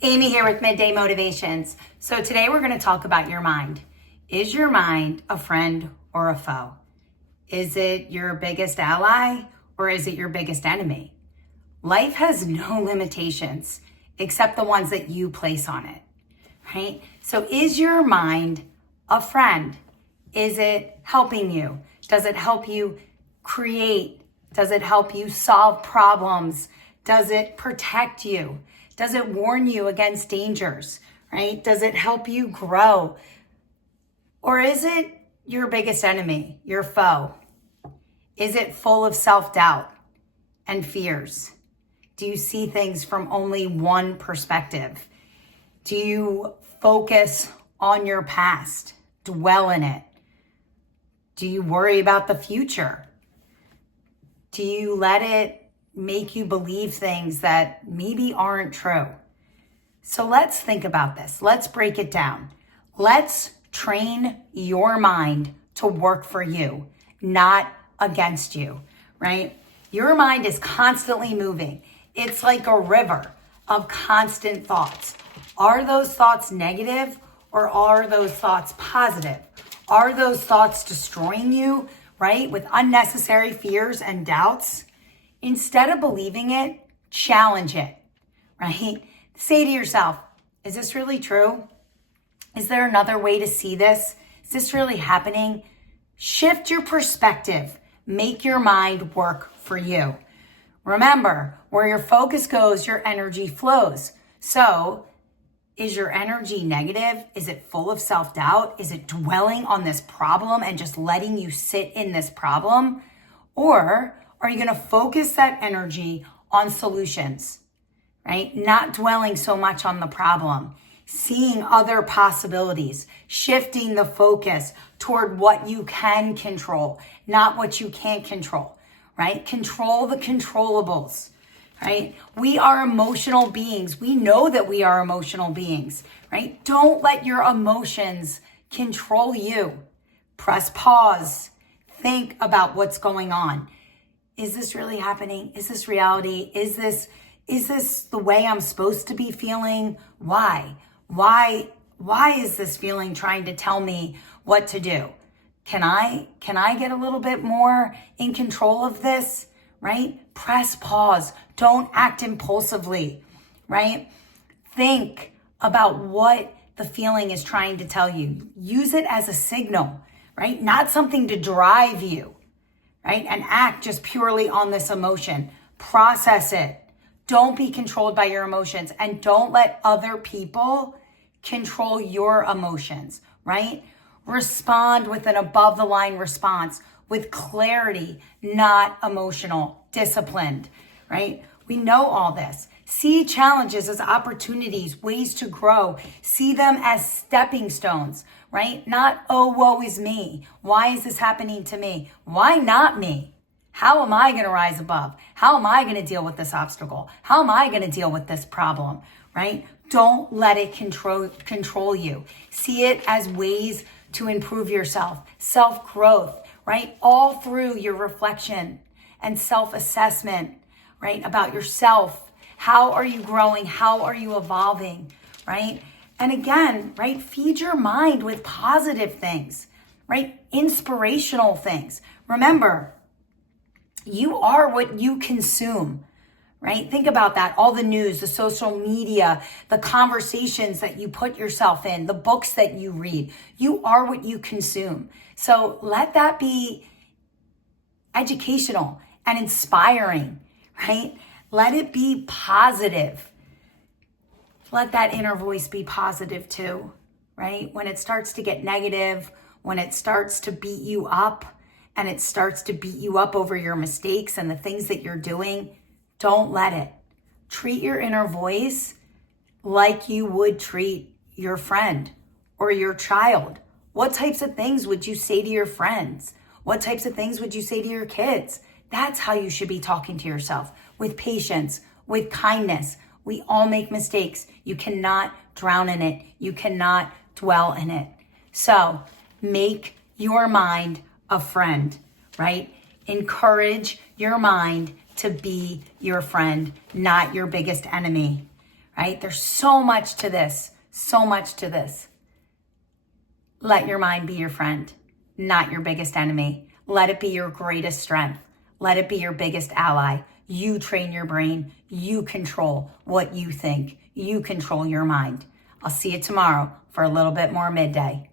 Amy here with Midday Motivations. So today we're going to talk about your mind. Is your mind a friend or a foe? Is it your biggest ally or is it your biggest enemy? Life has no limitations except the ones that you place on it, right? So is your mind a friend? Is it helping you? Does it help you create? Does it help you solve problems? Does it protect you? Does it warn you against dangers, right? Does it help you grow? Or is it your biggest enemy, your foe? Is it full of self-doubt and fears? Do you see things from only one perspective? Do you focus on your past, dwell in it? Do you worry about the future? Do you let it make you believe things that maybe aren't true? So let's think about this. Let's break it down. Let's train your mind to work for you, not against you, right? Your mind is constantly moving. It's like a river of constant thoughts. Are those thoughts negative or are those thoughts positive? Are those thoughts destroying you, right? With unnecessary fears and doubts? Instead of believing it, challenge it, right? Say to yourself, is this really true? Is there another way to see this? Is this really happening? Shift your perspective. Make your mind work for you. Remember, where your focus goes, your energy flows. So, is your energy negative? Is it full of self-doubt? Is it dwelling on this problem and just letting you sit in this problem? Or are you going to focus that energy on solutions, right? Not dwelling so much on the problem, seeing other possibilities, shifting the focus toward what you can control, not what you can't control, right? Control the controllables, right? We are emotional beings. We know that we are emotional beings, right? Don't let your emotions control you. Press pause. Think about what's going on. Is this really happening? Is this reality? Is this the way I'm supposed to be feeling? Why? Why is this feeling trying to tell me what to do? Can I get a little bit more in control of this, right? Press pause. Don't act impulsively, right? Think about what the feeling is trying to tell you. Use it as a signal, right? Not something to drive you, right? And act just purely on this emotion. Process it. Don't be controlled by your emotions and don't let other people control your emotions, right? Respond with an above the line response with clarity, not emotional, disciplined, right? We know all this. See challenges as opportunities, ways to grow. See them as stepping stones, right? Not, oh, woe is me. Why is this happening to me? Why not me? How am I going to rise above? How am I going to deal with this obstacle? How am I going to deal with this problem, right? Don't let it control you. See it as ways to improve yourself, self-growth, right? All through your reflection and self-assessment, right? About yourself. How are you growing? How are you evolving, right? And again, right? Feed your mind with positive things, right? Inspirational things. Remember, you are what you consume, right? Think about that. All the news, the social media, the conversations that you put yourself in, the books that you read. You are what you consume. So let that be educational and inspiring, right? Let it be positive. Let that inner voice be positive too, right? When it starts to get negative, when it starts to beat you up and it starts to beat you up over your mistakes and the things that you're doing, don't let it. Treat your inner voice like you would treat your friend or your child. What types of things would you say to your friends? What types of things would you say to your kids? That's how you should be talking to yourself, with patience, with kindness. We all make mistakes. You cannot drown in it. You cannot dwell in it. So make your mind a friend, right? Encourage your mind to be your friend, not your biggest enemy, right? There's so much to this, so much to this. Let your mind be your friend, not your biggest enemy. Let it be your greatest strength. Let it be your biggest ally. You train your brain. You control what you think. You control your mind. I'll see you tomorrow for a little bit more Midday.